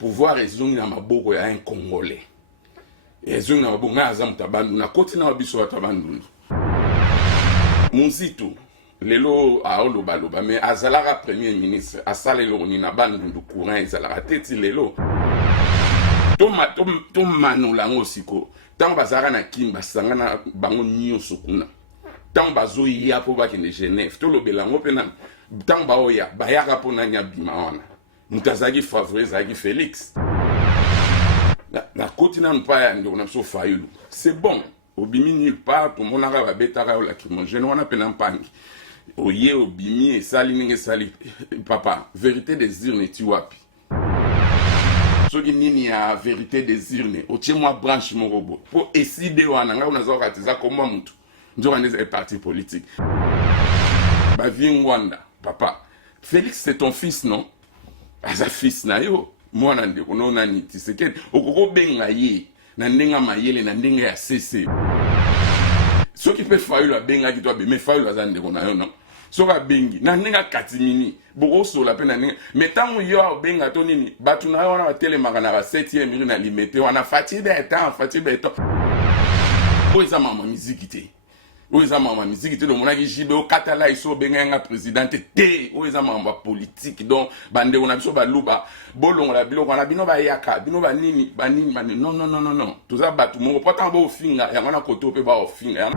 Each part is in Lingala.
pouvoir ezongi na maboko ya un Congolais. Ezongi na maboko ngaza mutabandu na koti na biso batabandu. Muzitu lelo aoloba mais azalaka premier ministre asala eloni na bandundu courant ezalaka teti lelo. To manula ngo siko. Tant bazara na kimba sangana bango nyonso kuna. Tant bazo ya po bakende Genève to lobela ngo pena tant ba oya bayaka po na nyabima wana. Mutazaki favori zaki Félix. Na koti na mpaya ndo na so fayulu. C'est bon. Obimi nulle part tout monde a betaka o lacrymogène wana pena mpangi. Oye obimi e sali ninge sali papa vérité des urnes tu wapi. Soki nini ya vérité des urnes otie moi branche mon robot pour essayer wana nga unazo katiza komba mtu ndio anaweza parti politique. Ba Vingwanda papa Félix c'est ton fils non? Aza fils na yo mwana ndeko no nani Tshisekedi okoko benga ye na ndenga mayele na ndenga ya CC. Soki pe fayulu benga ki to be me fayulu aza ndeko na yo non? Soka bengi na ndenga katimini boko sola pe na ndenga metango yo benga to nini batu na yo wana batelemaka na ba 7e miri na limete wana fatibe etan oza mama muziki te. Oza mama muziki te do monaki jibe o katala iso benga nga présidente te oza mama politique donc bande on a biso ba luba bolongo la biloko na bino ba yaka bino ba nini non toza batu mo pourtant ba ofinga ya ngana koto pe ba ofinga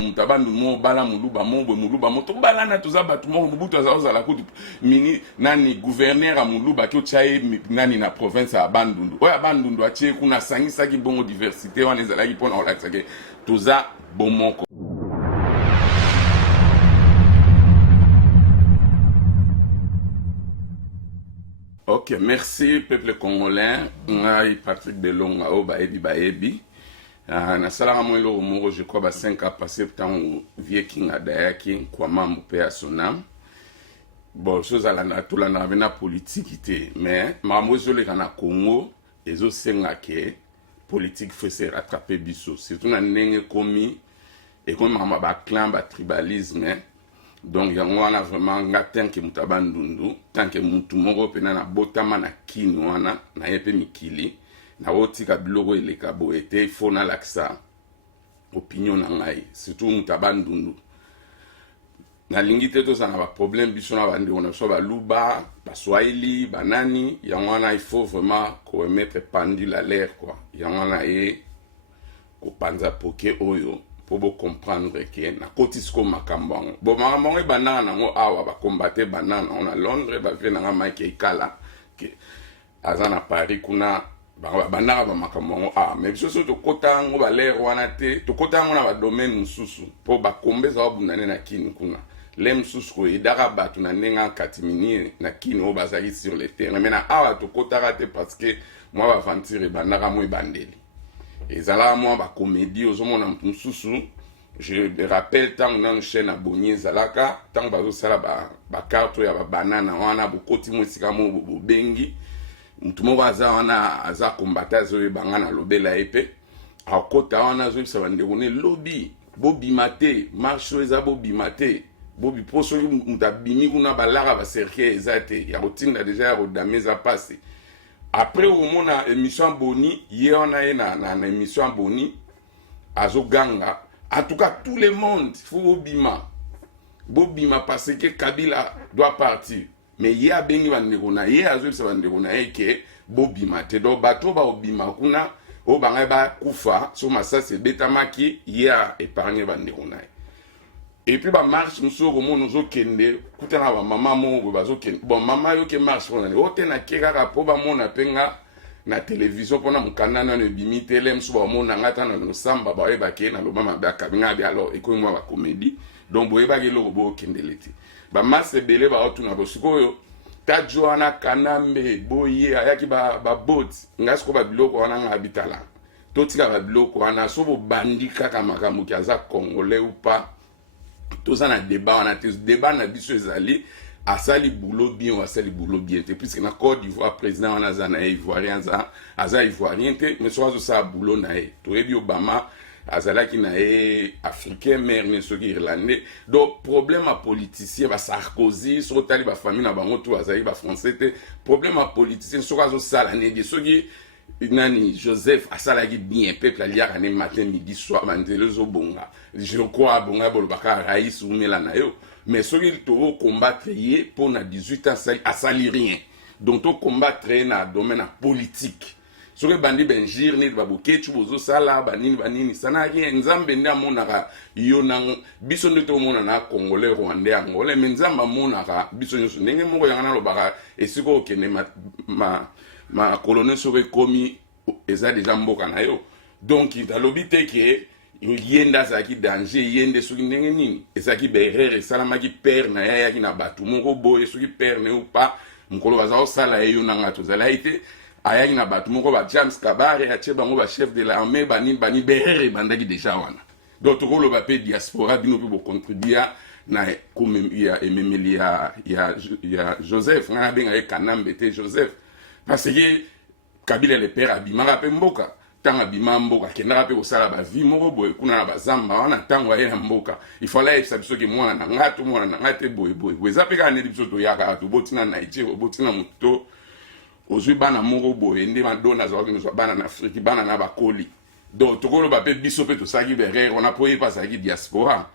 mutabandu mo bala muluba mo to bala na toza batu mo bubutu azaoza la kutu mini nani gouverneur a muluba ki ochaye nani na province ya Bandundu oya Bandundu atie kuna sangisa ki bongo diversité wana ezalaki pona olatsake toza bomoko. Ok, merci peuple congolais. Ngai Patrick Delonga o baebi. Na salama mwelo moro je crois ba 5 ans passé tant vie kinga dayaki kwa mambo pe ya sonam. Bon, chose à la tout la na politique té mais mambo zole kana Congo ezo senga ke politique faut se rattraper biso. Surtout na ndenge komi et comme mama ba clan ba tribalisme. Donc yango wana vraiment ngaten ke mutabandundu tant que mutu moko pena na botama na kino wana na yepe mikili. Na otika biloko eleka bo ete fona laksa opinion na ngai surtout mutabandundu na lingite to sana ba problème biso na bande on so ba luba ba swahili banani yangwana il faut vraiment ko mettre pendule à l'air quoi yangwana e ko panza poke oyo pour bo comprendre que na kotisko makambo bo makambo e banana ngo awa ba combattre banana on a Londres ba vena nga Mike ikala ke azana Paris kuna banaka ba makambo mais biso to kota ngo ba lere wana te to kota ngo na ba domaine mususu po ba kombeza obundane na kini kuna le mususu ko idaka batu na nenga katimini na kini o bazaki sur le terrain mais na awa to kota rate parce que moi ba ventire banaka mo ibandeli ezala mo ba comédie ozomona mususu je me rappelle tant na chaîne abonné zalaka tant bazo sala ba carte ya ba banana wana bokoti mo sika mo bengi mutu moko aza wana aza kombata zo bangana lobela epe akota wana zo bisa bande kone lobby bobimate marche eza bobimate bobi poso mutabimi kuna balaka ba cercle ezate ya rotinda déjà ya rodameza passé après au mona émission boni ye ona ye na émission boni azo ganga en tout cas tout le monde faut bobima parce que Kabila doit partir. Mais il y a bengi bandeko na ye azo bisa bandeko na eke bobima te do bato ba obima kuna o banga ba kufa so masase betamaki ya épargner bandeko na. Et puis ba marche muso ko mono zo kende kutana ba mama mo ba zo kende bon mama yo ke marche ona o te na keka ka po ba mona penga na télévision pona mukanda na bimi tele mso ba mona ngata na no samba ba eba ke na lo mama ba ka nga bi alors e ko mo ba comédie donc bo eba ke lo bo kende leti ba masse belé ba otuna bosikoyo ta joana kanambe boye ayaki ba bot ngasko ba biloko wana ngabitala totika ba biloko wana so bo bandika kama makambo kiaza congolais ou pas toza na débat wana te débat na biso ezali asali boulot bien ou asali boulot bien te puisque na Côte d'Ivoire président wana za na ivoirien aza ivoirien te mais so azo sa boulot na e to ebi Obama azalaki na ye africain mère ne soki irlandais donc problème à politicien ba Sarkozy so tali ba famille na bango to azali ba français te problème à politicien so kazo sala ne soki nani Joseph asalaki bien peuple aliaka ne matin midi soir bandele zo bonga je crois bonga bolo baka raïs ou melana yo mais soki to combattre ye pour na 18 ans asali rien donc to combattre na domaine politique soki bandi benjir ni babukechu bozo sala banini sana rien nzambe nda monaka yo na biso ndoto mona na congolais rwandais angolais mais nzamba monaka biso nyoso ndenge moko yangana lobaka esiko okende ma colonie soki komi eza déjà mboka na yo donc talobi te ke yenda azalaki danger yende soki ndenge nini ezalaki berere esalamaki pere na ye ayaki na bato moko boye soki pere ne ou pas mokolo baza kosala ye yo nanga tozalaki te ayaki na bato moko ba James Kabare atie bango ba chef de l'armée bani berere ebandaki déjà wana donc tokoloba mpe diaspora bino mpe bocontribue na ememeli ya Joseph nga nabenga ye Kanambe te Joseph parce que Kabila le père abimaka mpe mboka tanga bima mboka kendaka mpe kosala bavi moko boye kuna na bazamba wana ntango aye na mboka ifala yebisa biso ke mwana na nga te boye eza mpe kaka neti biso toyaka tobotina Nigeria obotina moto ozwi bana moko boye nde madona azalaki nozwa bana na Afrique bana na bakoli donc tokoloba mpe biso mpe tosaki berere wana mpo ye mpe azalaki diaspora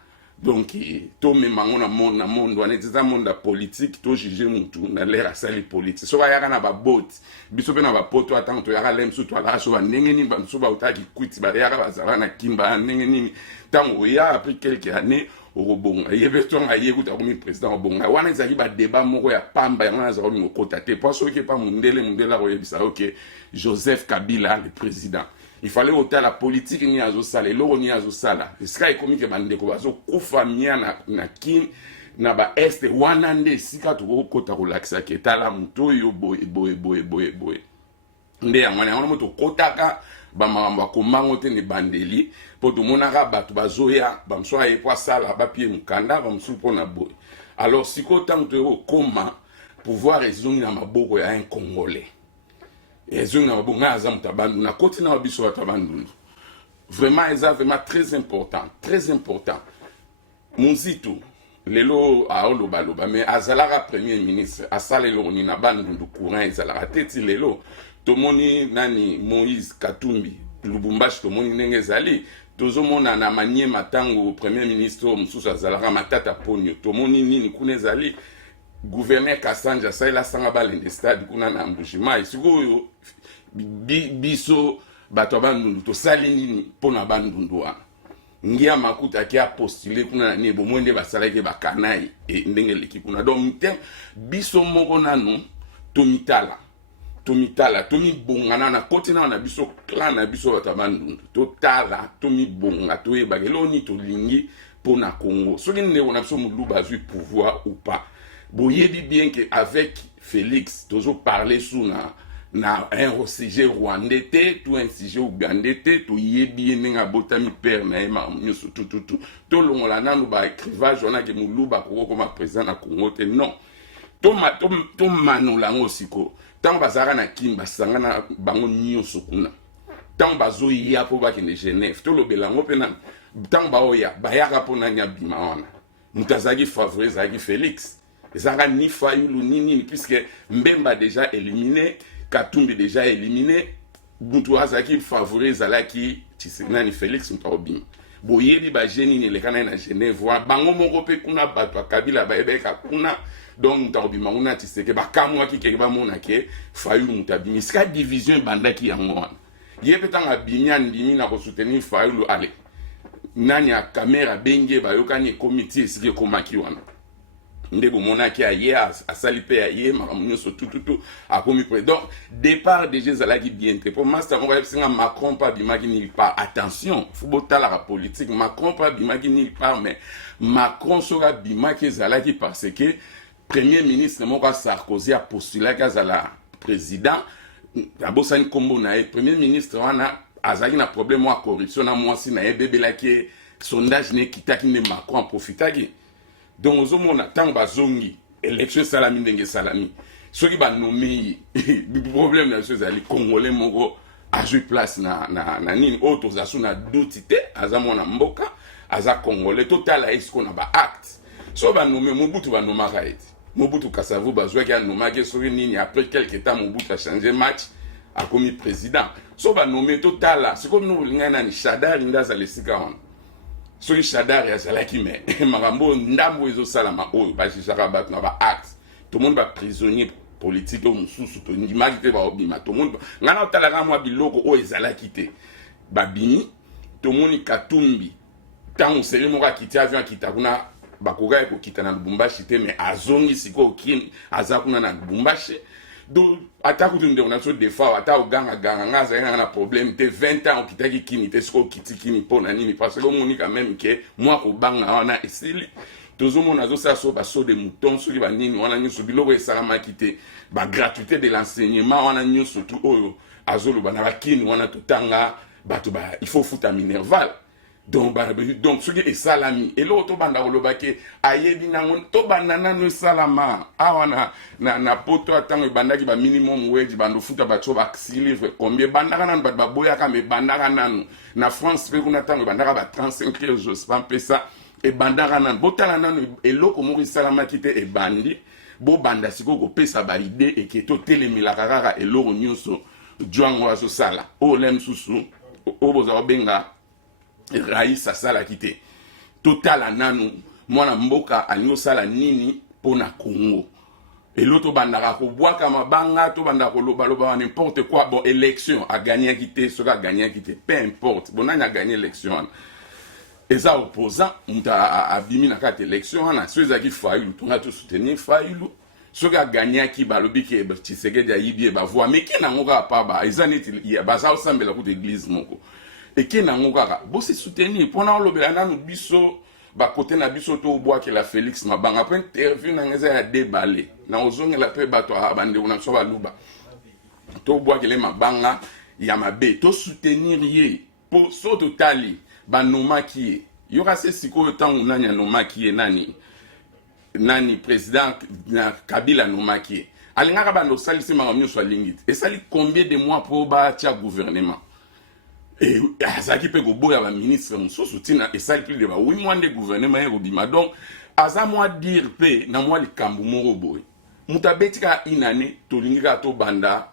donc tomemango na monde wana eza monde ya politique tojuge mutu na lere asali politique soki ayaka na baboti biso mpe na bapoto atango toyaka le mosusu toalaka so bandenge nini bamosusu bautaki kwiti bayaka bazalaka na kimba ndenge nini ntango oya apres quelque année okobonga ye mpe tonga ye kuta komi président obonga wana ezalaki badeba moko ya pamba yango nazala komi kokota te po soki epa mundele akoyebisa oke Joseph Kabila le président il fallait ôter la politique ni azosala eloko ni azosala esika ekomi ke bandeko bazokufa mia na kin na ba este wana nde esika tokokota kolakisa ke tala moto oyo boye nde yango wana moto okotaka bamakambo akomango te ne bandeli mpo tomonaka bato bazoya bamosusu aye po asala bapie mokanda bamosusu mpo na boye alors sikoyo ntango toyokokoma pouvoir ezongi na maboko ya un congolais ezongi na maboko ngai aza moto abandundu nakoti na biso bato abandundu vraiment eza vraiment très important Muzitu lelo aolobaloba mais azalaka premier ministre asala eloko nini na bandundu courant ezalaka te ti lelo tomoni nani Moïse Katumbi Lubumbashi tomoni ndenge ezali tozomona na Maniema ntango premier ministre mosusu azalaka Matata Ponyo tomoni nini kuna ezali gouverneur Kasanja asalela sanga balende stade kuna na Mbujimayi sikoyo biso bato bandundu tosali nini mpona bandundu wana ngia makuta aki apostule kuna na nebo mwende basalaki bakanai ndenge leki kuna donc biso moko nanu tomitala tomibongana na koti na biso clan na biso bato bandundu totala tomibonga toyebaka eloko nini tolingi mpona Congo soki ndeko na biso moluba azwi pouvoir ou pas boyebi bien que avec Félix tozo parler sous na un sujet rwandais te tout un sujet ougandais te toyebi nenga botami père na ema nyoso tout longola nanu ba écrivage wana ke moluba koko comme président na Congo te non to manola ngo siko tango bazaka na kimba sangana bango nyoso kuna tango bazoya po bakende Genève to lobela ngo pe na tango baoya bayaka po na nyabima wana mutazaki favoriser aki Félix ezanga ni Fayulu ni puisque Mbemba déjà éliminé Katumbi déjà éliminé Buntu azaki favoriser alaki Tshisekedi Félix Mutobim boyebi ba jeni ni lekana na Genève wa bango moko pe kuna bato Kabila baebeka kuna donc Mutobim nguna Tshisekedi bakamwa ki ke ba mona ke Fayulu Mutabimi ska division bandaki yango wana yebe tanga binya ndimi na ko soutenir Fayulu ale nani a kamera benge bayokani comité sike komaki wana ndebo monaki aye asali pe aye makamunyo so tout akomi près donc départ déjà zalaki bien te pour master mo singa Macron pas bimaki ni pas attention football la politique Macron pas bimaki ni pas mais Macron sera bimaki zalaki parce que premier ministre mo Sarkozy a postulé kazala président abosani kombo na premier ministre wana azali na problème wa corruption na mwasi na ebebelaki sondage ne kitaki ne Macron profitaki donc ozomona ntango bazongi élection salami ndenge salami soki banomi problème na biso ezali congolais moko azwi place na nini oyo tozasu na duti te aza mwana mboka aza congolais totala esiko na baacte so banome Mobutu banomaka ete Mobutu Kasavu bazwaki anomaki soki nini après quelque temps Mobutu a changé match akomi président so banome totala sikoyo bino bolingai nani Shadari nde azala esika wana soki Shadari azalaki me makambo ndambo ezosalama oyo bajijaka bato na baacte tomoni baprisonnier politique oyo mosusu tondimaki te baobima tomoni ngai naotalaka mwa biloko oyo ezalaki te babimi tomoni Katumbi ntango seri moko akiti avion akita kuna bakokaki kokita na Lubumbashi te me azongi sikoyo kini aza kuna na Lubumbashi donc ata kutu ndeko na so defa ata oganga nga azalaki na problème te 20 ans okitaki kini te sikoyo okiti kini mpo na nini parce que omoni quand même ke mwa kobanga wana esili tozomona azosala so baso de mouton soki banini wana nyonso biloko esalamaki te bagratuité de l'enseignement wana nyonso tu oyo azoloba na bakini wana totanga bato il faut futa minerval donc soki esalami eloko tobanda kolobaki ayebi nango tobanda nano esalama awa na poto atango ebandaki baminimum wage bandofuta bato basilivre combien ebandaka nano bato baboyaka me ebandaka nano na France mpe kuna ntango ebandaka ba 35 heures joseph mpesa ebandaka nano botala nano eloko moko esalamaki te ebandi bobanda sikoyo kopesa baide eke totelemelaka kaka eloko nyonso jwango azosala oyo le mosusu oyo bozala kobenga Raïs asalaki te totala nanu mwana mboka alingi osala nini mpo na Congo elo tobandaka kobwaka mabanga tobandaka kolobaloba n'importe quoi bon élection aganyaki te soki aganyaki te peu importe bonani aganye élection wana eza opposant moto abimi na kati élection wana so ezalaki Fayulu tonga tosoutenir Fayulu soki aganyaki balobi ke Tshisekedi ayibi bavoi meki nango kaka pa eza neti baza osambela kuta église moko eke nango kaka bosi soutenir mpona olobela nanu biso bakote na biso to obwakela Félix Mabanga mpo interview nanga eza ya debale na ozongela mpe bato bandeko na biso baluba to obwakele mabanga ya mabe to soutenir ye mpo so totali banomaki ye yoka se sikoyo ntango nani anomaki ye nani président na Kabila anomaki ye alingaka bando osalisi makambo nyonso alingi te esali combien de mois mpo batia gouvernement azaki mpe koboya baministre mosusu ntina esali plus de 8 mois nde gouvernement ye kobima donc aza mwa dire mpe na mwa likambo moko boye moto abeti kaka inane tolingi kaka tobanda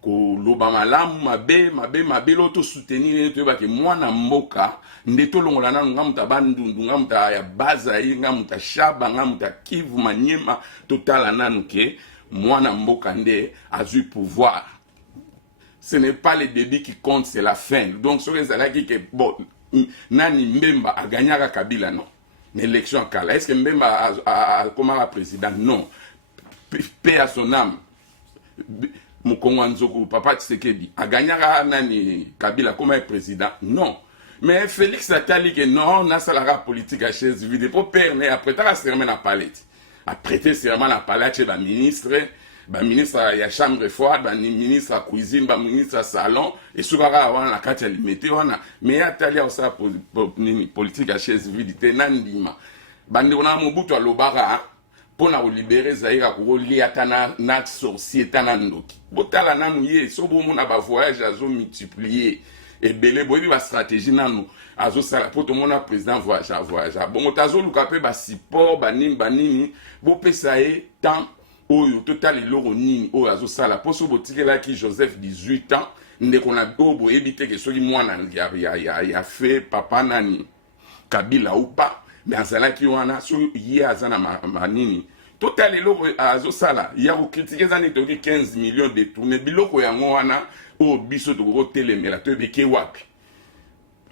koloba malamu mabe lo tosoutenir ye toyebake mwana mboka nde tolongola nanu nga moto abandundu nga moto ya Bazaïre nga moto Shaba nga moto Kivu Manyema totala nanu ke mwana mboka nde azwi pouvoir. Ce n'est pas le début qui compte, c'est la fin. Donc, ce que bon, Nani Mbemba a gagné à Kabila, non. L'élection à Kala. Est-ce que Mbemba a comment un président? Non. Paix à son âme. Mukongo Nzoko, Papa Tshisekedi, a gagné à Nani Kabila comme un président? Non. Mais Félix Attali que non, on a salaire politique à chaise vide. Pour permettre, après, t'as la serment à palette. Après, t'as serment à palette, chez le ministre. Ministre ya chambre froide, ministre à cuisine, ministre à salon, et soukara wana la kati alimete wana, mais atali ya osa politique à chaise vide, te nandima. Bande wana Mobutu alobara, pona libérer Zaïre ko lia tana nat sorcier tana ndoki. Botala nanu ye, so bo mona ba voyage azo multiplier. Et belé boyebi ba stratégie nanu azo sala poto mona président voyage. Bon tazo lukape ba support banini bo pesa e tant oyo total eloko nini oyo azosala poso botikelaki Joseph 18 ans ndeko na bobo ebite ke soki mwana ya fe papa nani Kabila ou pas mais azalaki wana so ye azana manini total eloko azosala ya ko critiquer zani to 15 millions de tourner biloko yango wana o biso to ko telemela to beke wapi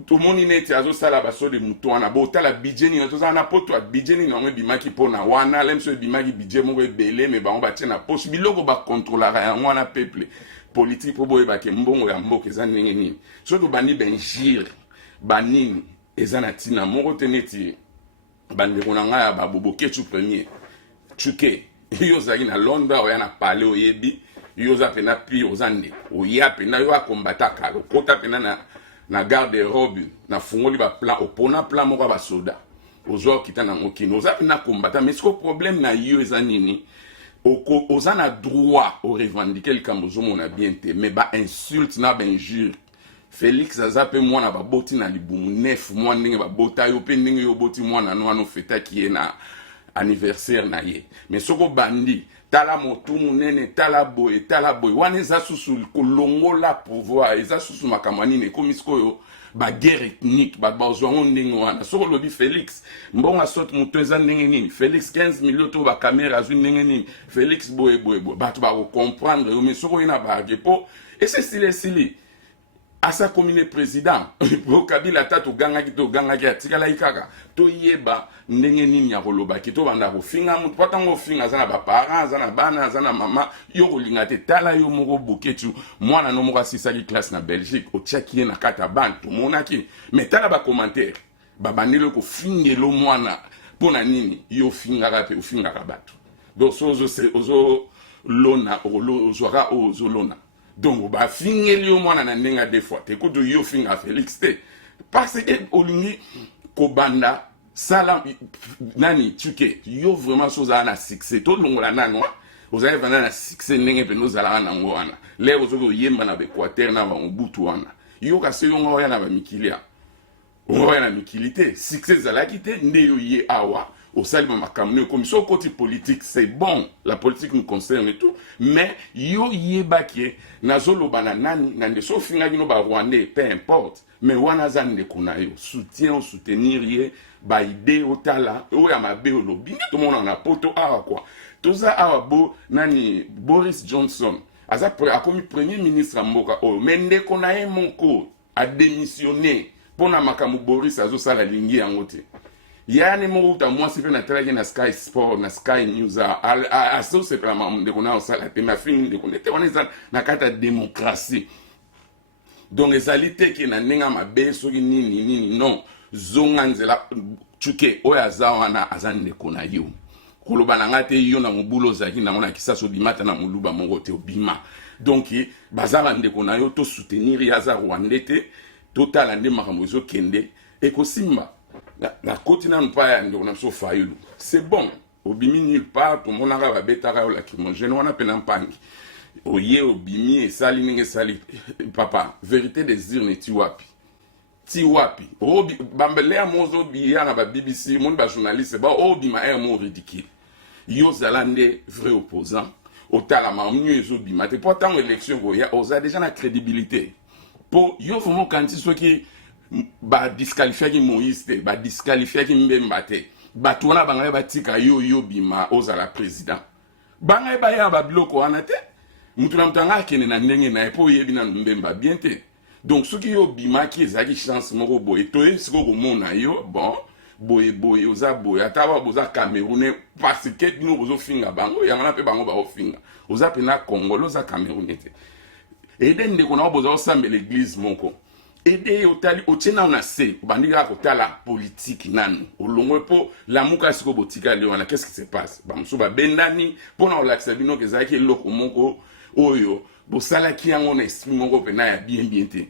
tout le monde n'est azosala baso de mouton na botala budget ni tozana poto budget ni ngwe bimaki pona wana lemso bimaki budget mo ebele me ba on batie na poste biloko ba contrôler ya wana peuple politique po boye ba ke mbongo ya mboka eza ndenge nini so to bani benjir banini eza na tina moko teneti bandi konanga ya babobo kechu premier chuke yo zaki na Londres oya na parler oyebi yo za pena pi ozande oya pena yo akombataka kota pena na garde robe na fungoli ba plan opona plan moko ba soda ozo kita na ngokino oza pena kombata mais ce problème na yo eza nini oza na droit au revendiquer likambo ozomona bien te, mais ba insulte na ba injure. Félix aza pe mwana baboti na libumu 9 mois ndenge babota yo pe ndenge yo boti mwana no ano feta ki na anniversaire na ye. Mais soko bandi tala motu munene tala boy wana eza susu kolongola pouvoir eza susu makamani ne komiskoyo ba guerre ethnique ba bazwango ndenge wana soko lobi Félix mbonga sot moto eza ndenge nini Félix 15 millions to ba caméra azu ndenge nini Félix boye bato ba comprendre yo mais soko ina ba gepo et c'est sili asa commune président pour Kabila tatu gangaki atikala ikaka to yeba ndenge nini ya koloba kito banda ko finga mutu patango finga zana ba parents zana bana zana mama yo kolinga te tala yo moko buketu mwana no moko asisaki classe na Belgique o tchaki na kata bantu monaki mais tala ba commentaire ba banelo ko fingelo mwana pona nini yo finga rape o finga kabatu donc ozo lona ozo lona. Donc, bah, fingeli au moins na nenga des fois. T'écoutes yo finga Félix te. Parce que olingi kobanda sala nani tuke yo vraiment chose na succès. Tout longola nanwa. Vous avez vraiment na succès nenge pe nous ala na ngwana. Les ozo yemba na Équateur na ba mbutu wana. Yo ka se yo ngoya na ba mikilia. Ngoya na mikilité. Succès zala kite nde yo ye awa. Au salon makamne comme ça côté politique c'est bon la politique nous concerne et tout mais yo yebaki nazolo bananani nande so finga bino ba rwandais peu importe mais wana zande kuna yo soutenir ye ba idée otala o ya mabe olobi tout le monde na poto awa quoi tout ça awa bo nani Boris Johnson aza comme premier ministre mboka o mende kona ye monko a démissionné pona makamu Boris azo sala lingi yangote. Yani mouta moi c'est na travailler na Sky Sport na Sky News a so c'est pas de kona osala te ma fin de konete on est na kata démocratie donc ezalité ki na ninga mabe so nini non zonga nzela chuke oya zawana azande kona yo koloba na ngate yo na mubulo zaki na mona kisaso bimata na muluba mongo te obima donc bazala ndeko na yo to soutenir yaza rwandete total ande makamozo kende ekosimba na kotina mpaya ndo na so fayulu c'est bon obimi nulle part tout mon ara betara la ki mon jeune wana pena mpangi oye obimi e sali ninge sali papa vérité des urnes ti wapi obi bambele amozo biya na ba BBC mon ba journaliste ba obima e mo ridicule yo zalande vrai opposant otala ma mieux ezo bima te pourtant élection goya oza déjà na crédibilité pour yo vraiment quand ils sont qui ba disqualifier ki Moïse te ba disqualifier ki Mbemba te ba tona banga ba tika yo bima ozala président banga ba ya ba biloko wana te mutu na mutanga kene na ndenge na epo yebi na Mbemba bien te donc ce qui yo bima ki ezaki chance moko boye to esiko ko mona yo bon boye oza boye ataba boza Camerounais parce que nous ozo finga bango ya ngana pe bango ba ofinga oza pe na Congo oza Camerounais te et dende ko na boza osambe l'église moko aider otali otena na se bandika kotala politique nanu olongwe po la muka siko botika leona qu'est-ce qui se passe ba musuba bendani pona olakisa bino kezaki loko moko oyo bosala ki yango na esprit moko pena ya bien te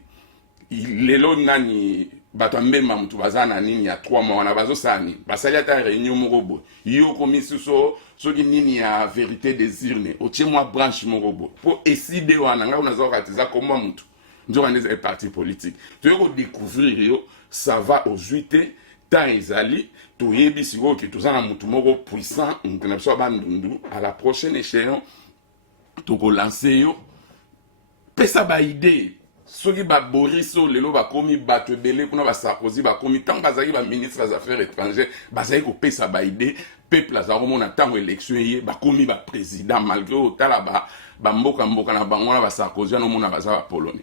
lelo nani bato mbemba mutu bazana nini ya 3 mois na bazo sani basali ata réunion moko bo yo komisi soki nini ya vérité des urnes otie moi branche moko bo po eside wana nga unazo katiza komba mutu nous avons des partis politiques. Tu veux découvrir ça va aux 8 temps ezali to yebi siko que tous en mutumoko puissant à la prochaine échéance to ko lancer yo pesa ba idée soki ba Boris lelo ba komi bato belé kuna ba Sarkozy ba komi tant bazaki ba ministre des affaires étrangères bazaki ko pesa ba idée peuple azaro mona tango élection yé ba komi ba président malgré otala ba mboka na bango na ba Sarkozy no mona baza ba polonais.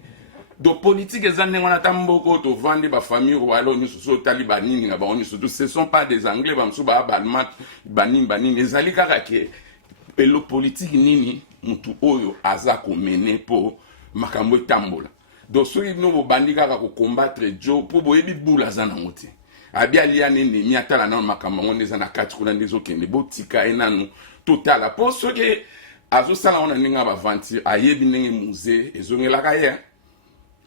Donc politique ezane ngona tamboko to vendre ba famille royale ni so taliban ni na ba oni surtout ce sont pas des anglais ba mso ba balmat banini ezali kaka ke elo politique nini mutu oyo aza ko mener po makambo tambola donc soki no bandika ko combattre jo po boyebi bula za na ngoti abia liane ni miatala na makambo ngone za na kati kuna ndezo kende botika enanu total po soki azo sala ona ninga ba venture ayebi ndenge musée ezongela ka ye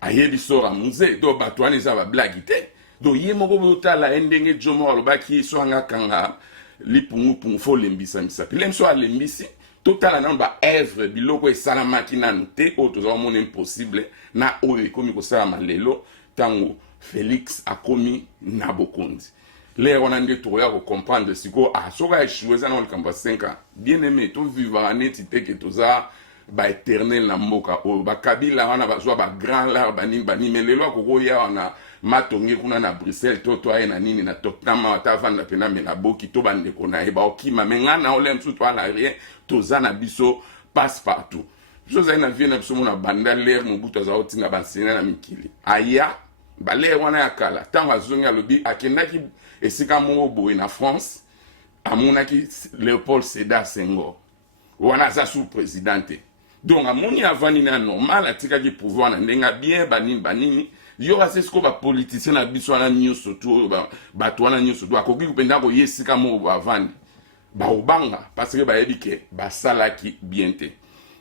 ayebi sora musée do batwani za ba blague te do ye moko botala endenge jomo alobaki so anga kanga lipungu pungu fo lembisa misapi lemso alembisi totala nano ba œuvre biloko esalamaki nanu te oyo tozomona impossible na oyo ekomi kosalama lelo ntango Félix akomi na bokonzi. Lero wana nde tokoya kocomprendre siko soka eshue eza na likambo ya 5 ans bien aimé tovivaka neti te ke toza baéternel na mboka oyo bakabila wana bazwa bagrand lar banini me lelo akokoya wana matonge kuna na Bruxelles to aye na nini na Tottenham ata avanda mpe na mela boki to bandeko na ye baokima me nga na ole mosusu toala rien toza na biso passe partout biso ozali na vie na biso mona banda lere Mobutu aza kotinga bansenya na mikili aya balere wana ya kala ntango azongi alobi akendaki esika moko boye na France amonaki Léopold Sédar Senghor wana aza sous présidente donc amoni avandi na normal atikaki pouvoir na ndenga bien banini yo asesiko bapoliticien na biso wana nyonso tu bato wana nyonso tu akoki kopenda koye esika moko avandi baobanga parce que bayebi ke basalaki bien te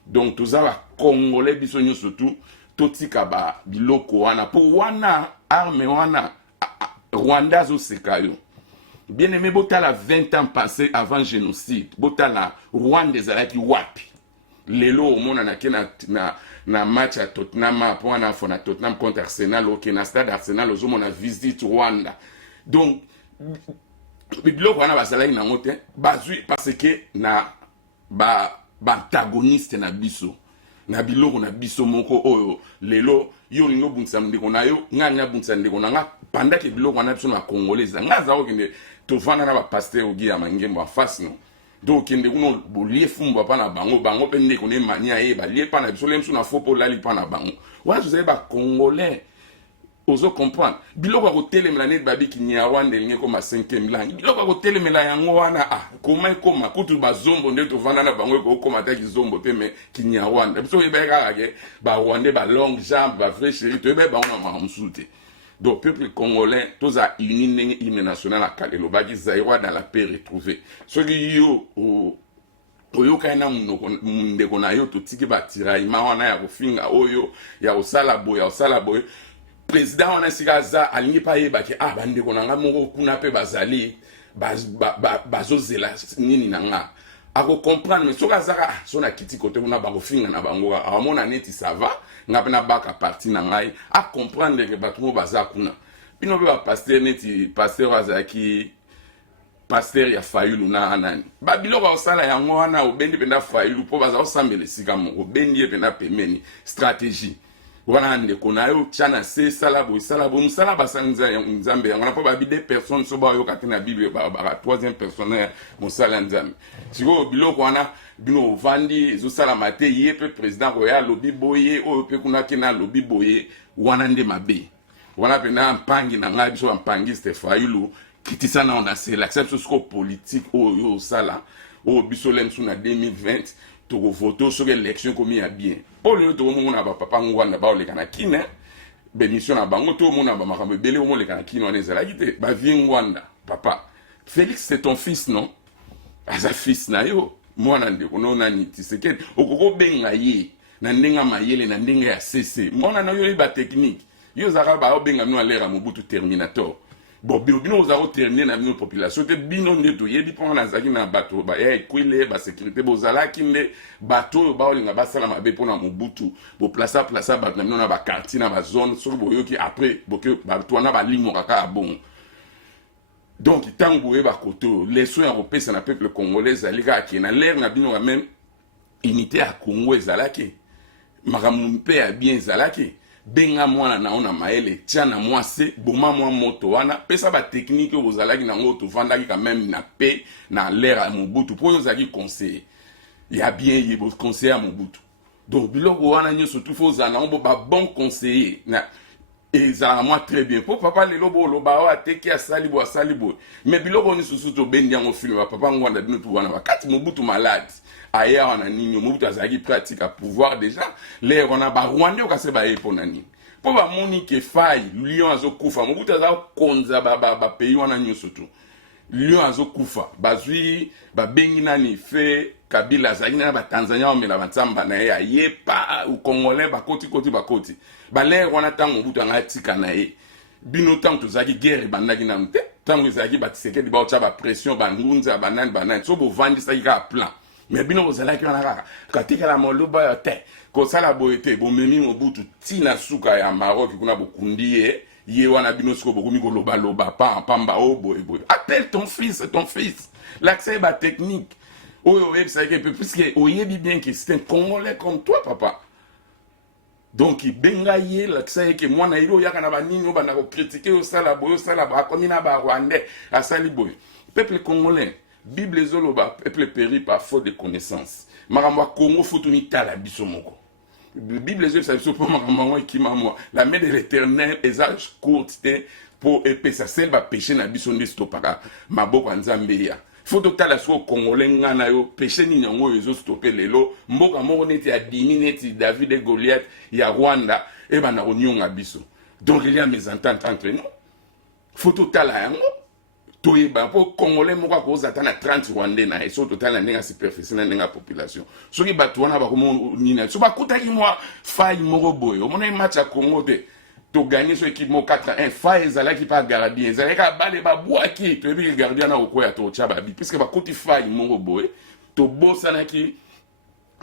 donc toza bakongolais biso nyonso tu totika biloko wana po wana arme wana Rwanda azoseka yo bien aimé botala 20 ans passés avant génocide botala Rwanda ezalaki wapi lelo omona na match à Tottenham pour na fona Tottenham contre Arsenal ok na stade Arsenal ozomona visite Rwanda donc biloko wana bazalaki nango te bazwi parce que na antagoniste na biso na biloko na biso moko oyo lelo yo lingo bunsa ndeko na yo nganya bunsa ndeko na nga pendant que biloko wana biso na congolais nga za okende to vana na ba pasteur ogi ya mangembo en face no donc kende kuno bolie fumba pa na bango pe ndeko ne mania e ba lie pa na biso lemso na fopo lali pa na bango wana vous avez ba congolais ozo comprendre biloko ko telemela net babi kinyarwanda linge ko ma 5e langue biloko ko telemela yango wana koma kutu bazombo nde to vanda na bango ko koma ta kizombo pe me kinyarwanda biso yeba ka ke ba rwandais ba longue jambe ba vrai chéri to yeba ba na mamsute donc peuple congolais toza uni ndenge hymne national akalelo baki zairwa dans la paix retrouvée soki yo oyoka na ndeko na yo totiki batiraima wana ya kofinga oyo ya osala boye président wana sikaza alingi pa yeba ke bandeko na nga moko kuna pe bazali bazozela nini na nga ako comprendre mais soka zaka sona kiti kote kuna bakofinga na bango amona neti ça va nga pe na baka parti na ngai a comprendre ke bato baza kuna bino be ba pasteur neti pasteur azaki pasteur ya Fayulu na anani biloko osala yango wana obendi penda Fayulu po baza osambela sika moko obendi penda pemeni stratégie wana ndeko na yo tchana se salabo musala basanza nzambe yango na po babi des personnes so ba yo katena bible ba troisième personne musala nzambe siko biloko wana bino vandi ezo sala mate ye pe président ko ya lobi boye o pe kuna kena lobi boye wana nde mabe wana pe na mpangi na ngai biso mpangi Fayulu kitisana on a c'est l'acceptation sco politique o yo sala o biso lemsu na 2020 toko voto sur l'élection comme ya bien pour le to mona ba papa ngwana ba ole kana kine be mission na bango to mona ba makambe bele o mona kana kine on ezala kite ba vie ngwanda papa Félix c'est ton fils non asa fils na yo mwana ndeko no nani Tshisekedi okoko benga ye na ndenga mayele na ndenga ya CC mwana na yo ba technique yo zaka ba obenga no alera Mobutu Terminator bon bino ozako terminer na bino population te bino ndeto yebi pona na zaki na bato ba ya ekwile ba sécurité bozalaki nde bato ba olinga basala mabe pona Mobutu bo plaça bato na bino na ba quartier na ba zone so boyoki après boke bato wana ba limo kaka bon donc tango e ba koto leçon ya kopesa na peuple congolais alika ki na l'air na bino même unité à Congo ezalaki makamumpe ya bien ezalaki benga mwana na ona maele tiana mwase boma mwa moto wana pesa ba technique ozalaki na ngoto vandaki quand même na paix na l'air à Mobutu pour ozaki conseiller ya bien yebo conseiller à Mobutu donc biloko wana nyo surtout faut za na ba bon conseiller na et ça moi très bien pour papa le lobo loba wa teki asali bo mais biloko ni susu to bendi yango film papa ngwanda bino tu wana wakati Mobutu malade aya wana nini Mobutu azaki pratique à pouvoir déjà les on a ba Rwanda okase ba epo nani po ba moni ke fai lion azokufa Mobutu azakonza ba pays wana nyoso tu lion azokufa bazwi ba bengi nani fe Kabila azaki na ba Tanzania omela batsamba na ye ayepa u Congolais bakoti bale wana tango Mobutu angatika na ye bino tango tozaki guerre bandaki na mte tango ezaki ba Tshisekedi ba otsa ba pression ba ngunza banani so bo vandisa ka plan mais bino ozalaki wana kaka katikala moloba ya te kosala boye te bomemi mobutu ntina suka ya Maroc kuna bokundi ye wana bino siko bokomi koloba pamba o boye appelle ton fils l'accès ba technique oyo oyebisaki epe puisque oyebi bien que c'est un Congolais comme toi papa. Donc benga ye l'accès eke mwana ilo yaka na banini o bana ko critiquer o sala boye akomi na ba Rwandais asali boye. Peuple congolais Bible zoloba peuple périt par faute de connaissance. Makambo Congo futuni tala biso moko. Bible zoloba biso pour makambo ekima moi. La main de l'Éternel ésage courte pour épaissir celle va pécher na biso ndesto paka maboko nzambe ya. Faut tala so congolais ngana yo péché ni nyango ezo stopper lelo mboka moko neti ya dimi neti David et Goliath ya Rwanda e bana onyonga biso. Donc il y a mes ententes entre nous. Faut tala yango toyeba po congolais moko akozata na 30 rwandais na eso total na ndenga superficie na ndenga population soki bato wana bakomo nina so bakutaki mwa faille moko boye omona match ya Congo te to gagner so équipe mo 4-1 faille ezalaki pa gardien ezalaki bale babwaki toyebi gardien na okoya to tcha babi puisque bakuti faille moko boye to bosanaki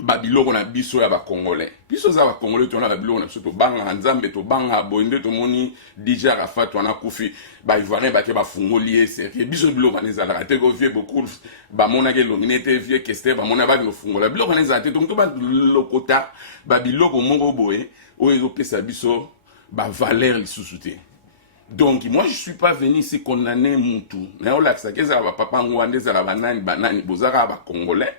babiloko na biso ya ba congolais biso za ba congolais to na babiloko na biso to banga nzambe to banga boinde to moni DJ Rafat wana kufi ba ivoirien ba ke ba fungoli sérieux biso biloko na zala te ko vie beaucoup ba mona ke longinete vie kester ba mona ba no fungola biloko na zala te to ba lokota ba biloko moko boye o ezo pesa biso ba valeur lisusu te. Donc moi je suis pas venu ici condamner mutu na ola kisakeza ba papa ngwande za banani bozaka ba congolais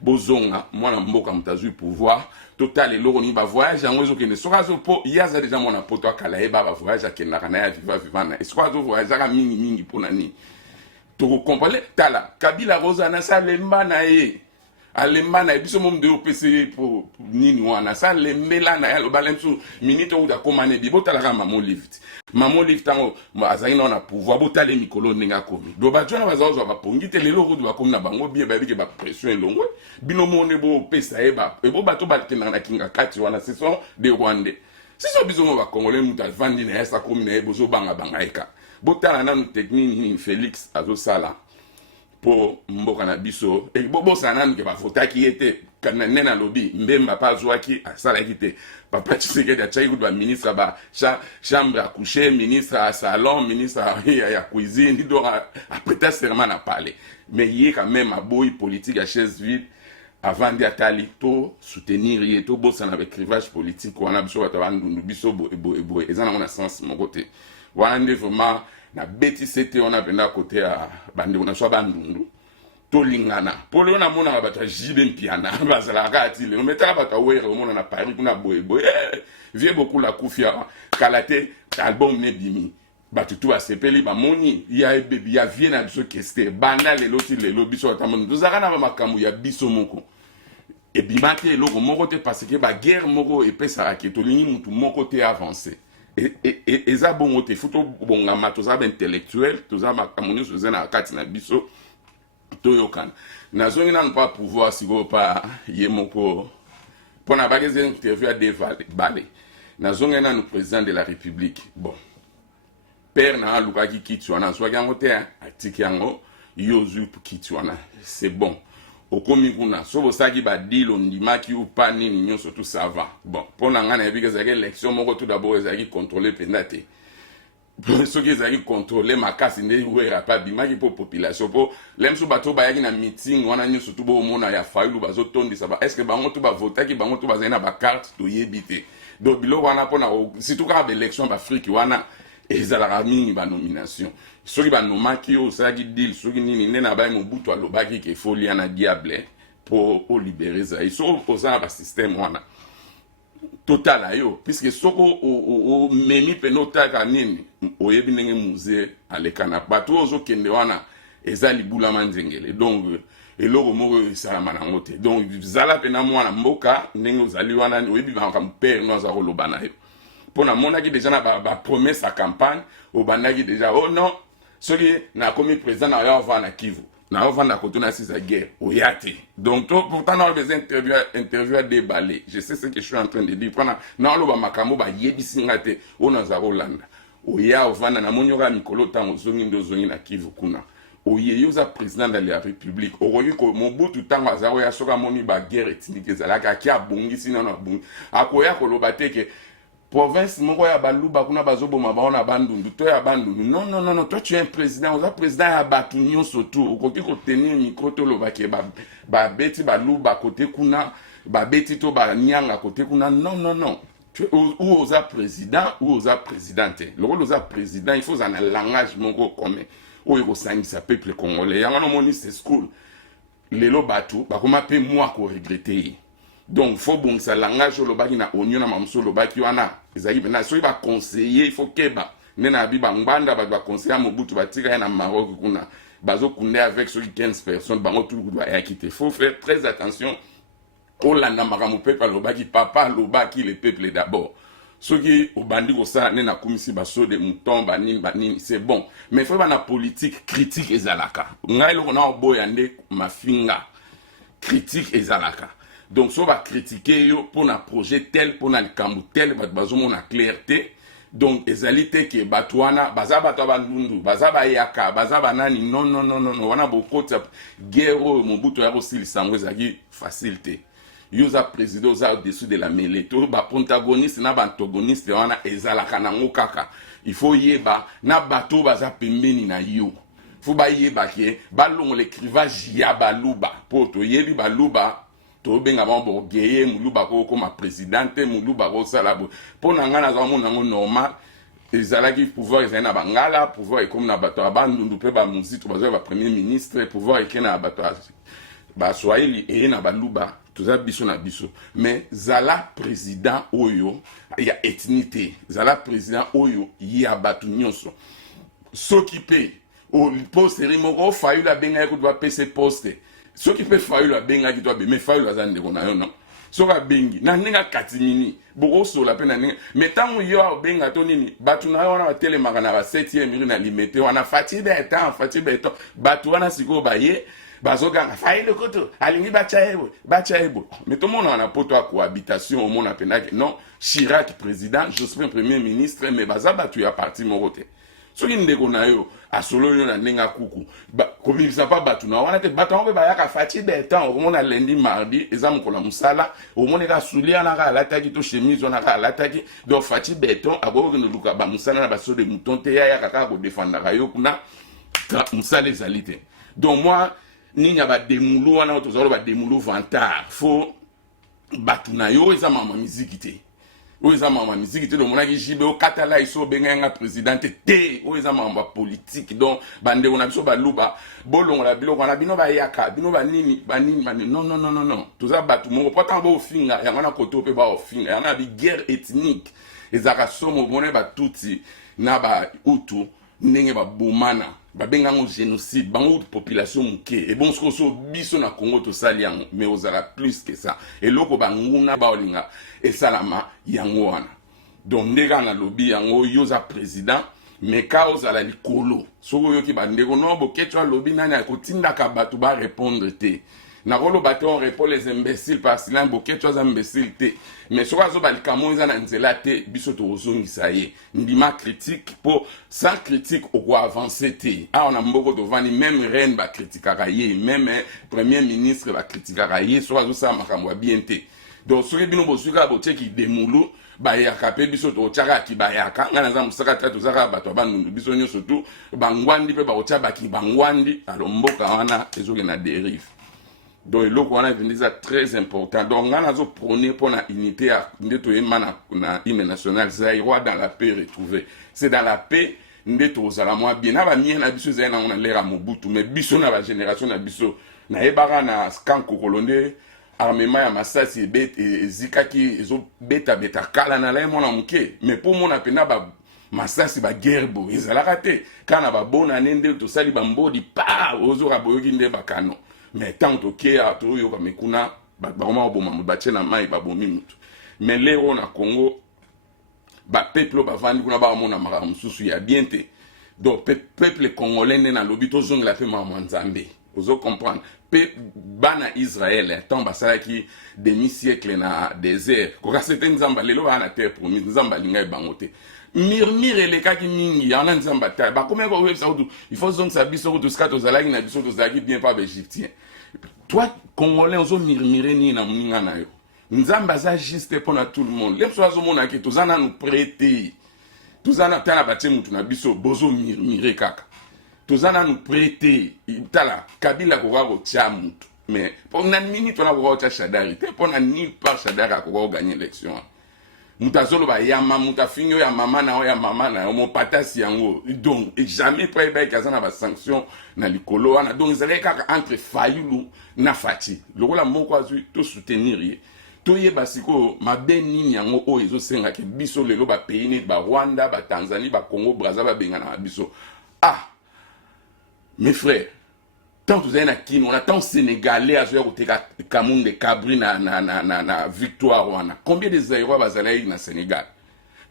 bozonga mwana mboka mutazui pouvoir total eloko ni ba voyage yango ezokende soka zo po yaza déjà mwana poto akala eba ba voyage akendaka na ya viva na eswa zo voyage aka mingi pona ni to comprendre tala Kabila Rosa na sa lemba na ye alemba na biso mom de OPC pour nini wana sa lembela na ya lo balensu minito uta komane bi botala ka mamo lift tango azali na pouvoir botale mikolo ninga komi do ba jona bazazo ba pongi te lelo ko do ba komi na bango bien ba biki ba pression elongwe bino mone bo pesa eba e bo bato ba tena na kinga kati wana ce sont des Rwandais ce sont biso mo ba congolais muta vandi na esa komi na ebo zo banga eka botala na technique ni Félix azo sala po mboka na biso e bobo sanani ke ba fotaki ete kana nena lobi mbemba pa zwaki asala kite papa Tshisekedi achai ku ba ministre ba chambre à coucher ministre à salon ministre ya cuisine il doit prêter serment à parler mais il est quand même à boy politique à chaise vide avant d'atali to soutenir et to bossa avec clivage politique on a besoin de bandundu biso bo ezana mon sens mon côté wana vraiment na beti c'était on a penda côté à bande on a soit bandundu to lingana polo na mona bato jibe mpiana bazala kati le metaka bato were mona na Paris kuna boye vie beaucoup la kufia kalate album ne bimi bato tu asepeli ba moni ya vie na biso keste banda le loti le lobiso tamon dozaka na makambu ya biso moko et bimate eloko moko te parce que ba guerre moko epesa ke to lingi mutu moko te avancer et za bongo te futo bonga matoza ba intellectuel toza makamuni so zena kati na biso toyokana nazongi nanu pa pouvoir siko pa ye moko pona bageze interview à Devale nazongi nanu président de la République bon père na lukaki kitwana swaki yango te atiki yango yozu kitwana c'est bon okomi kuna so bosaki ba dilo ndimaki ou pas nini nyonso tout ça va bon pona ngana ebike za élection moko tout d'abord ezaki contrôler pendate so ki ezaki contrôler makasi nde wera pa bimaki po population po lemso bato bayaki na meeting wana nyonso tout bo mona ya failu bazotondisa ba est-ce que bango tout ba votaki bango tout bazali na ba carte to yebite donc biloko wana pona surtout ka ba élection ba Afrique wana ezalaka mingi ba nomination soki ba nomaki osalaki deal soki nini nde na baye Mobutu alobaki ke folia na diable po o libérer za so osala ba système wana total ayo puisque soko o memi penotaka nini oyebi ndenge musée alekana bato ozokende wana eza libula manzengele donc eloko moko esalama nango te donc zala pena mwana mboka ndenge ozali wana oyebi baka mpere no aza koloba na yo mpona monaki déjà na ba promesse à campagne obandaki déjà oh non soki nakomi président na yo avant na Kivu na ovanda kotuna sisa guerre oyate donc pourtant on a besoin interview à déballer je sais ce que je suis en train de dire prana na loba makambo ba yebisinga te ona za Rolanda oya ovanda na monyoka mikolo tango zongi ndo zongi na Kivu kuna oye oza président de la république okoki ko Mobutu ntango aza oyo soki amoni baguerre etindiki ezalaki aki abongisi nano abongi akoya koloba te ke province moko ya baluba kuna bazoboma bango na bandundu to ya bandundu non non non non, toi tu es un président oza président ya bato nyonso tu okoki kotenir micro tolobaki babeti baluba kote kuna babeti to banyanga kote kuna non non non. Ou oza président ou oza présidente lokolo oza président il faut un langage moko commun oyo kosangisa peuple congolais yango nomoni c'est school lelo bato bakoma pe moi ko regretter donc faut bongisa langage olobaki na onyo na mamuso olobaki wana ezali na soki ba conseiller il faut keba nena bi bangbanda ba conseiller Mobutu batika ya na Maroc kuna bazo kunde avec ceux 15 personnes bango tout doit y quitter faut faire très attention olanda makambo peuple olobaki papa olobaki le peuple d'abord soki obandi kosala nde na komisi baso de mouton banini c'est bon mais faut bana politique critique ezalaka ngai eloko na oboya nde mafinga critique ezalaka donc so ba critiquer yo pour un projet tel pour un likambo tel bazomona clarté donc ezali te ke bato wana baza bato bandundu baza bayaka baza banani non non non non wana bokota guerre Mobutu ya kosilisa yango ezalaki facilité yoza président oza au-dessus de la mêlée to ba protagoniste na ba antagoniste wana ezalaka nango kaka il faut yeba na bato baza pembeni na yo faut ba yeba ke balongo l'écrivage ya baluba po to yebi baluba to benga ba bogeye muluba ko comme présidente muluba ko sala bo pona ngana za mona ngo normal ezalaki pouvoir ezana bangala pouvoir comme na bato abandundu pe ba muzito bazo ba premier ministre pouvoir ekena bato ba swahili et na baluba toza biso na biso mais zala président oyo ya ethnité zala président oyo ya bato nyonso s'occuper au poste moko fayu la benga ko doit pc poste s'occuper fayu la benga ki doit mais fayu la zande ko na yo non soka bengi na ninga katimini boko sola pe na ninga metango yo benga to nini bato na wana ba telemaka na ba 7e miri na limité wana fati betan bato wana siko baye bazoganga faile koto alingi bachaebo mais tout le monde en a poto à cohabitation au monde appelé non Chirac président Jospin premier ministre mais bazaba tu ya parti morote soki ndeko na yo asolo yo na nenga kuku comme il pas batu na wana te batu on ba yaka fati betan au monde lundi mardi ezam ko la musala au monde ka sulia na ka lataki to chemise on a ka lataki donc fati beton abo que luka ba musala na baso de mouton te ya ka ko défendre ka yo kuna musala ezalite donc moi ni ya ba demulu wana tozalo ba demulu vantard faut batuna yo eza mama miziki te o eza mama miziki te do monaki jibe o katala iso benga présidente te o eza mama politique donc bande on a biso ba luba bolongo la biloko na bino ba yaka bino ba nini non non non non non toza batu mo pourtant ba ofinga ya ngana koto pe ba ofinga ya na bi guerre ethnique ezaka somo bone ba tuti na ba utu ndenge ba bomana babenga ngo génocide bango population muke et bon ce so biso na Congo to saliango mais ozala plus que ça et loko banguna baolinga et salama yango wana donc ndeka na lobby yango yoza président mais ka ozala likolo soko yoki bandeko no boketwa lobby nani akotinda ka bato ba répondre te na rolo bato on répond les imbéciles parce que boketwa za imbécile te mais soko azo balikamo eza na nzela te biso to ozongisa ye ndima critique pour sans critique au quoi avancer te ah on a mboko to vani même reine ba critiquera ye même premier ministre ba critiquera ye soko azo sa makambo bien te donc soki bino bosuka boteki demulu ba yaka pe biso to chaka ki ba yaka ngana za musaka tatu zaka bato bandu biso nyo surtout bangwandi pe ba ochaba ki bangwandi alors mboka wana ezoke na dérive. Donc le qu'on a vu ça très important. Donc on a prôné pour la unité à na hymne national Zaïrois dans la paix retrouvée. C'est dans la paix ndeto zala moi bien aba mien na biso zena on a l'air à Mobutu mais biso na ba génération na biso na ebara na skanko kolonde armement ya masasi et zikaki ezo beta kala na la mona muke mais pour mon apena ba masasi ba guerre bo ezalaka te kana ba bona nende to sali ba mbodi pa ozo raboyoki nde bakano mais tant que à tout yo comme kuna ba vraiment bon ba tchena mai ba bomi mutu mais lero na Congo ba peuple ba vandi kuna ba mona mara mususu ya bien te donc peuple congolais na lobby to zonga la fe ma nzambe ozo comprendre bana Israël tant basala ki demi-siècle na désert ko kasete nzamba lelo bana terre promise nzamba linga bangote murmure elekaki mingi yana nzamba ta ba comment ko websa utu il faut donc ça biso to skato zalaki na biso to zalaki bien pas égyptien toi congolais on zo murmurer ni na muninga na yo nzamba za juste pour tout le monde les so azomona ki tozana nous prêter tozana tana batie mutu na biso bozo murmurer kaka tozana nous prêter tala kabila ko ko tia mutu mais pour na minute on a ko tia Shadari te pour na ni par Shadari ko gagner l'élection mutazolo ba yama mutafinyo ya mama na mo patasi yango donc jamais près ba kazana ba sanction na likolo wana donc ils allaient entre Fayulu na Fati lokola moko azu to soutenir ye to ye basiko mabe nini yango o ezo senga ke biso lelo ba pays ni ba Rwanda ba Tanzanie ba Congo Brazza ba benga na biso mes frères tant vous avez na kino on attend sénégalais à jouer au Cameroun de Cabri na victoire wana combien de Zaïrois bazalaï na Sénégal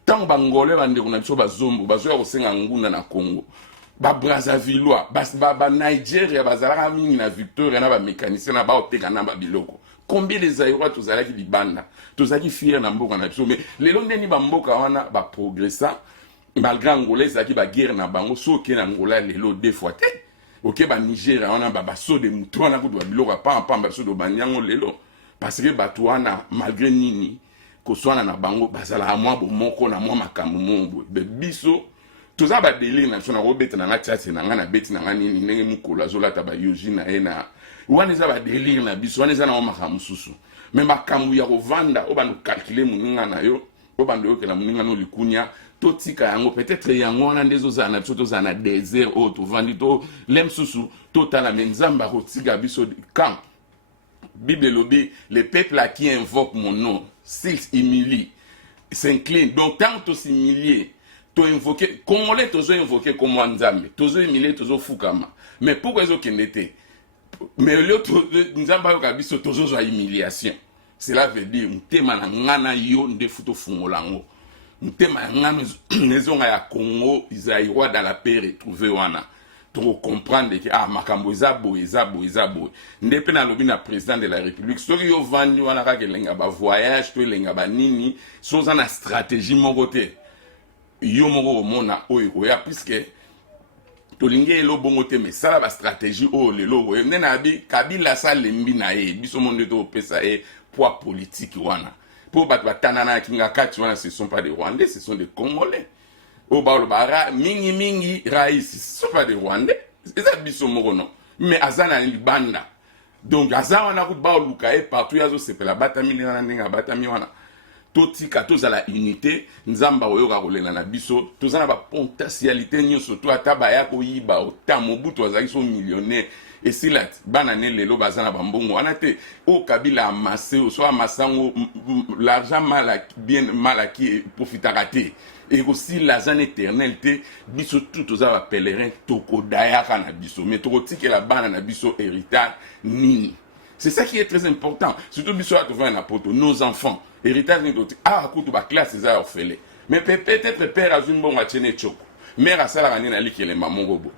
tant bangolais bande on a biso bazombo bazoya ko senga ngunda na Congo ba Brazzavillois ba Nigeria bazalaka mingi na Victoria na ba mécanicien na ba oteka na ba biloko combien de Zaïrois tozalaki libanda tozalaki fier na mboka na biso mais lelo ndeni ba mboka wana ba progressant malgré angolais zaki ba guerre na bango soki na Angola lelo deux fois te ok ba Nigeria wana ba so de mutu wana kutu ba biloko pa ba so do banyango lelo parce que bato wana malgré nini ko swana na bango bazala mwa bo moko na mwa makambo mombo be biso toza ba délire na sona robeta na ngati na ngana beti na ngani nini ndenge mukolo azolata ba yoji na ena wana za ba délire na biso wana za na makambo susu mais makambo ya kovanda obano calculer muninga na yo obando yo ke na muninga no likunya totika yango peut-être yango wana ndezo za na biso toza na désert o to vandi to lem susu totala menzamba rotiga biso quand Bible lobby les peuples à qui invoquent mon nom s'ils s'humilient s'inclinent donc tant to s'humilier to invoquer congolais tozo invoquer comme nzambe tozo humilier tozo fukama mais pourquoi ils ont kenete mais le nzamba yo kabiso tozo zo humiliation cela veut dire mtema na ngana yo ndefuto fungolango mtema ngana nezonga ya Congo Zaïrois dans la paix retrouver wana pour comprendre que makambo ezabo ndepe na lobi na président de la république soki yo vandi wana ka kelenga ba voyage to lenga ba nini soza na stratégie moko te yo moko mona oyo ya puisque to linge lo bongo te mais ça la stratégie o lelo oyo nena bi kabila sa lembi na ye biso monde to pesa e poids politique wana pour battre tanana kinga kati wana ce sont pas des Rwandais ce sont des Congolais au baolo bara mingi raïs ce sont pas des Rwandais c'est biso moko non mais azana libanda donc azana na ku baolo kae partout yazo sepela batami na ndinga batami wana totika tozala unité nzamba oyo ka kolela na biso tozana ba potentialité nyonso to ataba ya ko yiba otamo buto azali so millionnaire et si là bana ne lelo bazana bambongo anate o kabila amassé o so amasango l'argent mal acquis profitera te et aussi l'argent éternel te biso tout oza pèlerin tokodaya kana biso mais tokotike la bana na biso héritage nini c'est ça qui est très important surtout biso à trouver un apôtre nos enfants héritage ni doti kutu ba classe za orphelin mais peut-être père azun bon achene choko mère asala kanina na likele mamongo bo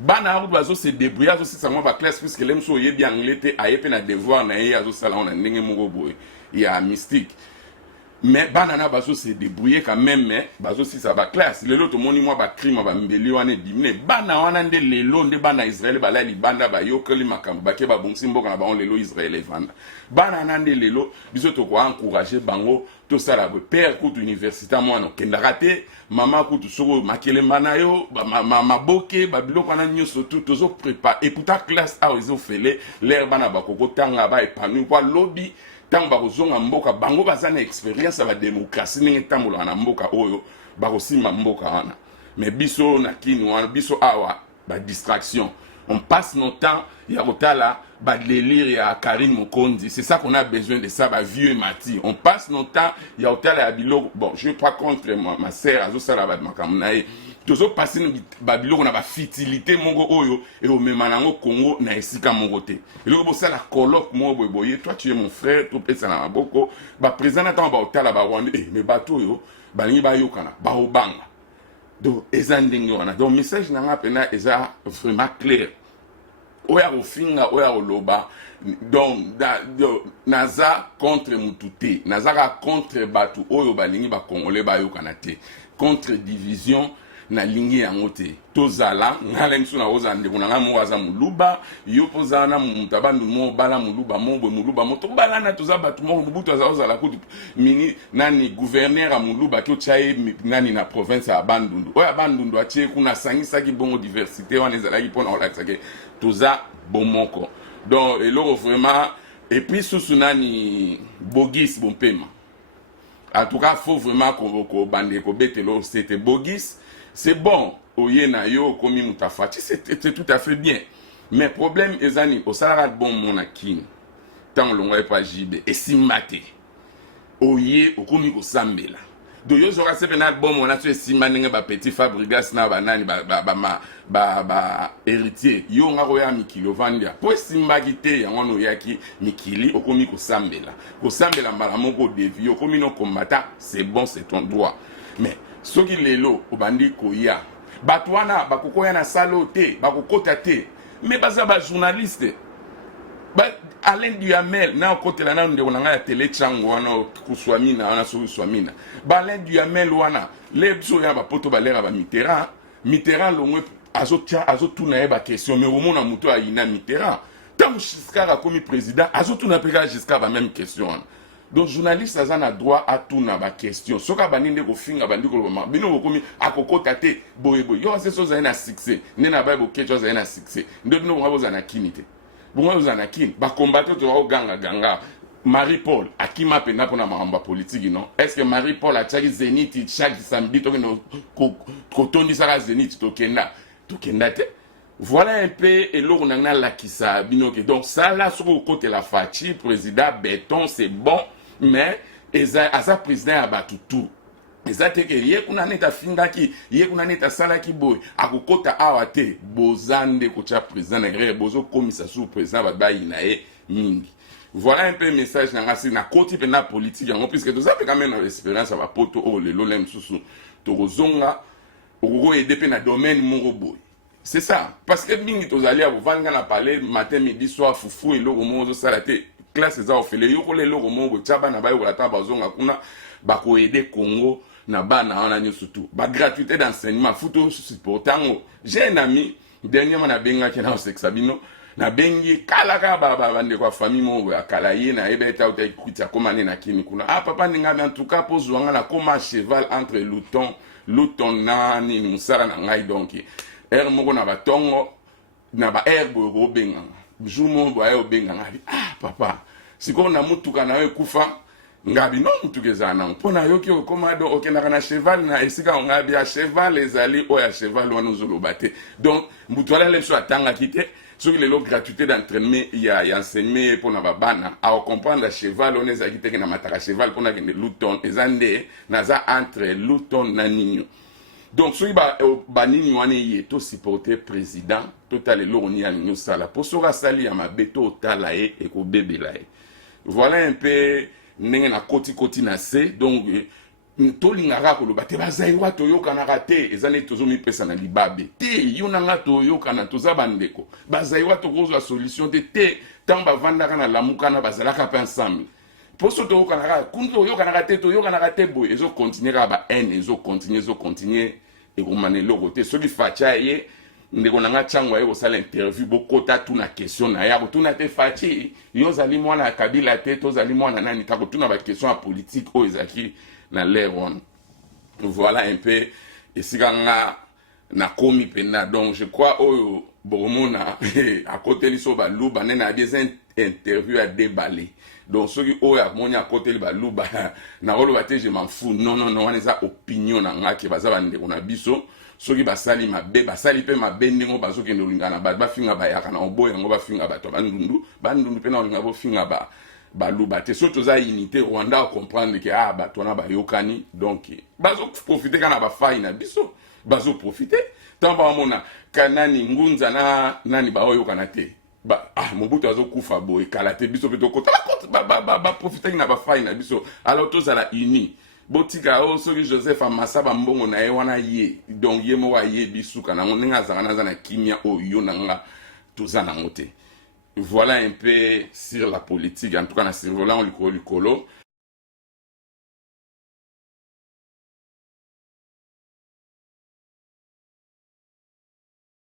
bana aru bazo se débrouiller azo sisa mo ba classe puisque lemso yebi anglais te ayepe na devoir na ye azo sala on ndenge mongo bo ya mystique mais bana na bazo se débrouiller quand même mais bazo sisa ba classe lelo to moni mo ba crime ba mbeli wana dimine bana wana nde lelo nde bana Israël bala libanda ba yokeli makambo ba ke ba bongsi mboka na ba on lelo Israël evanda bana na nde lelo biso to ko encourager bango to sala be père kutu université mwana kendaka te mama kutu soko makele manayo maboke ba biloko na nyoso tout tozo préparer et pour ta classe a ozo fele l'air bana ba koko tanga ba epanu kwa lobby tant bazonga mboka bango bazana expérience ya ba démocratie ningi tambola na mboka oyo bakosima mboka wana mais biso na kini wana biso awa ba distraction on passe notre temps ya kotala ba délire ya Karine Mokondi c'est ça qu'on a besoin de ça ba vieux mati on passe notre temps ya kotala ya biloko bon je pas contre ma sœur azo sala ba makamnae tozo passer ba biloko na ba fitilité mongo oyo et o memanango Congo na esika mongo te eloko bo sala colloque mo boye toi tu es mon frère to pesa na boko ba président na temps ba otala ba Rwanda mais bato yo balingi ba yokana ba obanga donc ezandingi wana donc message na nga pena eza vraiment clair oya ofinga oya oloba donc naza contre mututé naza contre batu oyo balingi ba congolais ba yokana te contre division na lingi yango te tozala ngala ngiso na oza ndeko na ngamo aza muluba yo pozana mutabandu mo bala muluba mo bo muluba mo to bala na toza batu mo butu aza ozala ku mini nani gouverneur a muluba ki ochaye nani na province ya Bandundu oya Bandundu atie kuna sangisa ki bongo diversité wana ezala ki pona olakisa ke toza bomoko donc eloko vraiment et puis sous nani bogis bompema en tout cas faut vraiment ko bande ko betelo c'était bogis. C'est bon, oyena yo komi mutafati, c'est tout à fait bien. Mais problème ezani, au salara bon monakine, tant l'on va pas jibe, et si mate, oye, okomi ko sambela. Do yo zora se penat bon monatu, et si manenge ba petit fabrigas na banani, ba héritier, yo nga roya mikilo vandia. Po si magite, yangon oyaki mikili, okomi ko sambela. Ko sambela maramoko devi, okomi no combattant, c'est bon, c'est ton droit. Mais, soki lelo obandi koya bato wana bakokoya na salo te bakokota te mais baza ba journaliste ba Alain Duhamel na okotela na ndeko na nga ya tele chango wana kuswamina wana so kuswamina ba Alain Duhamel wana lebso ya ba poto balera ba Mitterrand longwe azotuna ye ba question mais omona muto ayina Mitterrand tant Giscard a commis président azotuna peka Giscard ba même question wana. Donc journaliste a un droit à tout na ba question. Soka baninde ko finga bandi ko ba bino komi akokota te boyebo. Yo c'est so za na succès. Ne na ba bo quelque chose na succès. Ndo no ngabo za na kinité. Bongo za na kin ba combattre to wa ganga. Marie-Paul akima pena pona maramba politique non. Est-ce que Marie-Paul a tchaki Zénith chaque samedi to ko tondi sara Zénith to kenda te. Voilà un peu et l'eau on a la kisa binoke. Donc ça là sur le côté la fachi président béton c'est bon. Mais asa président abatu tout ezate ke ye kuna neta finga ki ye kuna neta sala ki boy akokota awate bozande ko cha président na bozo komisa sous président ba inae mingi. Voilà un peu le message na ngasi na koti pe na politique yango puisque tout ça peut quand même l'espérance ba poto o le lolem susu to rozonga oko aider pe na domaine moko boy. C'est ça parce que mingi tozali a vanga na parler matin midi soir fufu et lo mozo salate classe za ofele yoko le loko mongo tchaba na bayo la taba zonga kuna bako aider Congo na bana wana nyo surtout ba gratuité d'enseignement futo supportango. J'ai un ami dernièrement na benga ki na Sexabino na bengi kala ka bande kwa famille mongo ya kala ye na ebeta uta ikutia komane na kini kuna papa ninga en tout cas pose wanga na koma cheval entre Louton nani musala na ngai donc moko na batongo na ba herbe ko benga jumo bo ayo benga ngabi papa siko na mutuka na kufa ngabi no mutuka na mpona yoki okomado okenda na cheval na esika ngabi ya cheval ezali o ya cheval wana uzolobate donc mutu ala leso atanga kite soki lelo gratuité d'entraînement ya enseigner pona babana a comprendre cheval on ezaki teke na mataka cheval pona kende Louton ezande naza entre Louton na Nino. Donc, si ba nini wane ye to supporter président, total lo ni ya nyo sala. Pour sora sali ya mabeto tala e ko bebela e. Voilà un peu ndenge na koti na se. Donc, to lingara ko lo bate bazai wa to yoka na rate ezane tozo mi pesa na libabe. Te yona nga to yoka na toza bandeko. Bazai wa to kozo solution te tamba vandaka na lamuka na bazalaka pa ensemble. Pour ce to kanara kunzo yo kanara te boy ezo continuer ba haine ezo continuer et ko manelo côté ceux qui facha ye ndeko nanga changwa ye ko sala interview bokota tuna question na ya ko tuna te fachi yo zali mwana kabila te to zali mwana nani ta ko tuna ba question politique o ezaki na leron. Voilà un peu et siganga na komi pena donc je crois oyo bomona à côté liso ba luba nena des interview à déballer. Donc ceux qui ont monté à côté le balouba na rolo bate je m'en fous non on est à opinion na ngaki baza bande on a biso ceux qui basali mabe basali pe mabe ndingo bazo ke ndolingana ba finga ba yaka na oboya ngo ba finga ba to bandundu pe na olinga bo finga ba balouba te surtout za unité Rwanda comprendre que ba to na ba yokani donc bazo profiter kana ba faille na biso bazo profiter tant ba mona kanani ngunza na nani ba oyokana te Mobutu azokufa boy kalate biso peto kota ba profiter na ba faille na biso alors tous à la uni botika o soki Joseph Amasa ba mbongo na ye wana ye donc ye mo wa ye bisuka na ngonga zanga na kimia o yo nanga toza nango te. Voilà un peu sur la politique, en tout cas na survolant likolo